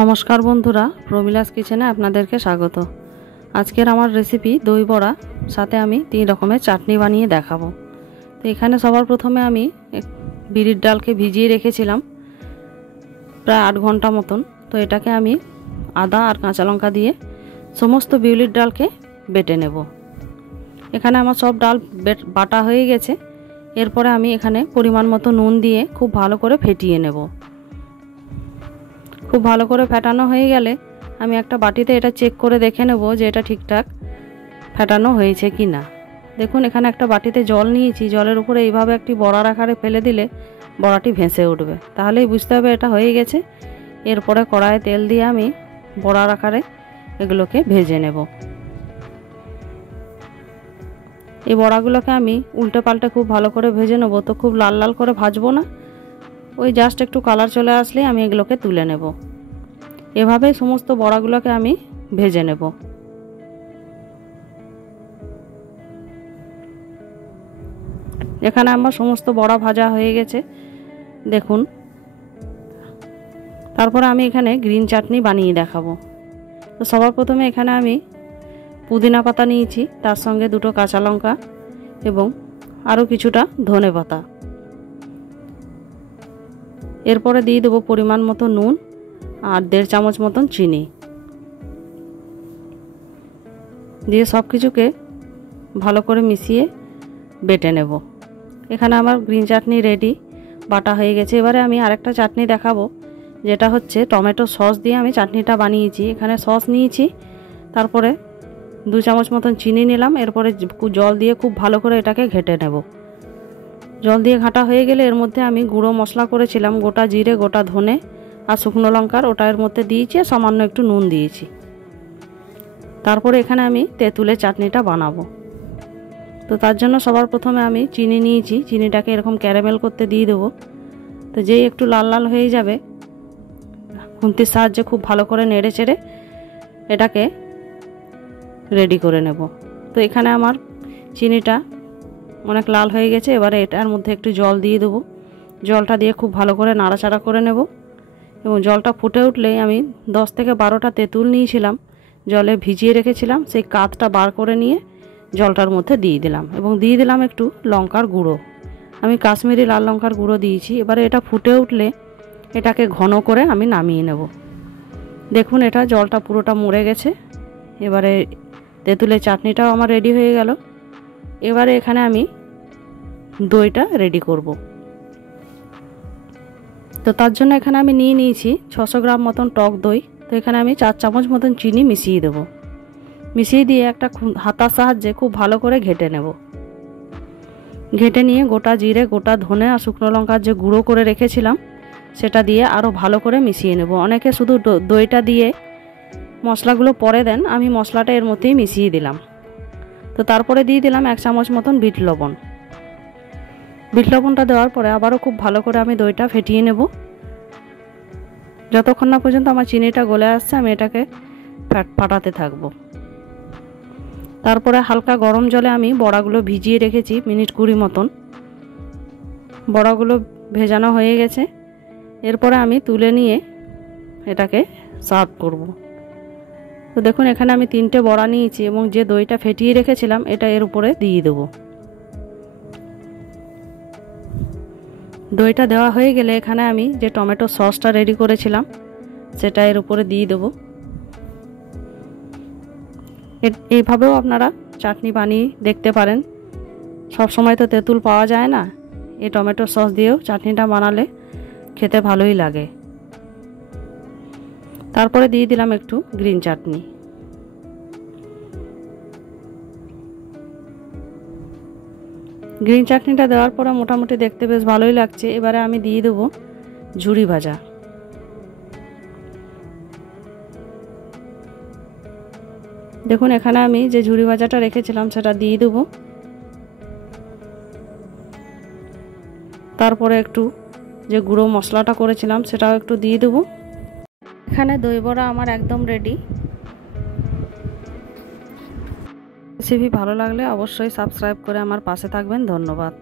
नमस्कार बंधुरा प्रमिलास किचेने आपनादेरके स्वागत। आजकेर आमार रेसिपि दई बड़ा साथे आमी तीन रकमेर चाटनी बानिये देखाबो। तो एखाने सबार प्रथमे आमी बिरिर डालके भिजिए रेखेछिलाम प्राय 8 घंटा मतन। तो एटाके आमी आदा और काँचा लंका दिए समस्त बिउलिर डालके बेटे नेब। एखाने आमार सब डाल बाटा हये गेछे। एरपरे आमी एखाने परिमाण मतो नुन दिए खूब भालो करे फेटिए नेब। खूब भालो करे फेटानो हये गेले आमी एकटा बाटीते एटा चेक करे देखे नेब जे एटा ठीकठाक फेटानो हयेछे किना। देखुन एखाने एकटा बाटीते जल नियेछि, जलेर उपरे एइभाবে एकटी बड़ार आकारे फेले दिले बड़ाटी भेसे उठबे, ताहलेई बुझते होबे एटा हये गेछे। एरपरे कड़ाइये तेल दिए आमी बड़ार आकारे एगुलोके भेजे नेब। এই বড়াগুলোকে আমি উল্টে পাল্টে খুব ভালো করে ভেজে নেব। তো খুব লাল লাল করে ভাজবো না, ওই জাস্ট একটু কালার চলে আসলেই আমি এগুলোকে তুলে নেব। এভাবে সমস্ত বড়াগুলোকে আমি ভেজে নেব। এখানে আমার সমস্ত বড়া ভাজা হয়ে গেছে দেখুন। তারপরে আমি এখানে গ্রিন চাটনি বানিয়ে দেখাবো। তো সবার প্রথমে এখানে আমি पुदिना पाता निয়েছি, তার সঙ্গে দুটো কাঁচা লঙ্কা এবং আরও কিছুটা ধনে পাতা। এরপরে দিয়ে দেব পরিমাণ মতো নুন আর 1.5 চামচ মতন চিনি দিয়ে সব কিছুকে ভালো করে মিশিয়ে বেটে নেব। এখানে আমার গ্রিন চাটনি রেডি, বাটা হয়ে গেছে। এবারে আমি আরেকটা চাটনি দেখাবো, যেটা হচ্ছে টমেটো সস দিয়ে আমি চাটনিটা বানিয়েছি। এখানে সস নিয়েছি, তারপরে 2 চামচ মতন চিনি নিলাম। এরপরে জল দিয়ে খুব ভালো করে এটাকে ঘেটে নেব। জল দিয়ে ঘাটা হয়ে গেলে এর মধ্যে আমি গুঁড়ো মশলা করেছিলাম গোটা জিরে, গোটা ধনে আর শুকনো লঙ্কার, ওটা এর মধ্যে দিয়েছি, সামান্য একটু নুন দিয়েছি। তারপরে এখানে আমি তেঁতুলের চাটনিটা বানাবো। তো তার জন্য সবার প্রথমে আমি চিনি নিয়েছি, চিনিটাকে এরকম ক্যারামেল করতে দিয়ে দেবো। তো যেই একটু লাল লাল হয়ে যাবে খুন্তির সাহায্যে খুব ভালো করে নেড়ে চেড়ে এটাকে রেডি করে নেব। তো এখানে আমার চিনিটা অনেক লাল হয়ে গেছে। এবারে এটার মধ্যে একটু জল দিয়ে দেবো। জলটা দিয়ে খুব ভালো করে নাড়াচাড়া করে নেব এবং জলটা ফুটে উঠলেই আমি 10 থেকে 12টা তেঁতুল নিয়েছিলাম, জলে ভিজিয়ে রেখেছিলাম, সেই কাতটা বার করে নিয়ে জলটার মধ্যে দিয়ে দিলাম এবং দিয়ে দিলাম একটু লঙ্কার গুঁড়ো। আমি কাশ্মীরি লাল লঙ্কার গুঁড়ো দিয়েছি। এবারে এটা ফুটে উঠলে এটাকে ঘন করে আমি নামিয়ে নেব। দেখুন এটা জলটা পুরোটা মরে গেছে। এবারে তেঁতুলের চাটনিটাও আমার রেডি হয়ে গেল। এবারে এখানে আমি দইটা রেডি করব। তো তার জন্য এখানে আমি নিয়েছি 600 গ্রাম মতন টক দই। তো এখানে আমি 4 চামচ মতন চিনি মিশিয়ে দেব। মিশিয়ে দিয়ে একটা হাতার সাহায্যে খুব ভালো করে ঘেটে নেব। ঘেটে নিয়ে গোটা জিরে, গোটা ধনে আর শুকনো লঙ্কার যে গুঁড়ো করে রেখেছিলাম সেটা দিয়ে আরও ভালো করে মিশিয়ে নেব। অনেকে শুধু দইটা দিয়ে মশলাগুলো পরে দেন, আমি মশলাটা এর মধ্যেই মিশিয়ে দিলাম। তো তারপরে দিয়ে দিলাম 1 চামচ মতন বিট লবণ। বিট লবণটা দেওয়ার পরে আবারও খুব ভালো করে আমি দইটা ফেটিয়ে নেব। যতক্ষণ না পর্যন্ত আমার চিনিটা গলে আসছে আমি এটাকে ফাটাতে থাকবো। তারপরে হালকা গরম জলে আমি বড়াগুলো ভিজিয়ে রেখেছি মিনিট 20 মতন। বড়াগুলো ভেজানো হয়ে গেছে। এরপরে আমি তুলে নিয়ে এটাকে সার্ভ করব। তো দেখুন এখানে আমি 3টে বড়া নিয়েছি এবং যে দইটা ফেটিয়ে রেখেছিলাম এটা এর উপরে দিয়ে দেব। দইটা দেওয়া হয়ে গেলে এখানে আমি যে টমেটো সসটা রেডি করেছিলাম সেটা এর উপরে দিয়ে দেব। এইভাবেও আপনারা চাটনি বানিয়ে দেখতে পারেন। সব সময় তো তেঁতুল পাওয়া যায় না, এই টমেটো সস দিয়েও চাটনিটা বানালে খেতে ভালোই লাগে। তারপরে দিয়ে দিলাম একটু গ্রিন চাটনি। গ্রিন চাটনিটা দেওয়ার পরে মোটামুটি দেখতে বেশ ভালোই লাগছে। এবারে আমি দিয়ে দেবো ঝুরি ভাজা। দেখুন এখানে আমি যে ঝুরি ভাজাটা রেখেছিলাম সেটা দিয়ে দেবো। তারপরে একটু যে গুঁড়ো মশলাটা করেছিলাম সেটাও একটু দিয়ে দেবো। এখানে দই বড়া আমার একদম রেডি। রেসিপি ভালো লাগলে অবশ্যই সাবস্ক্রাইব করে আমার পাশে থাকবেন। ধন্যবাদ।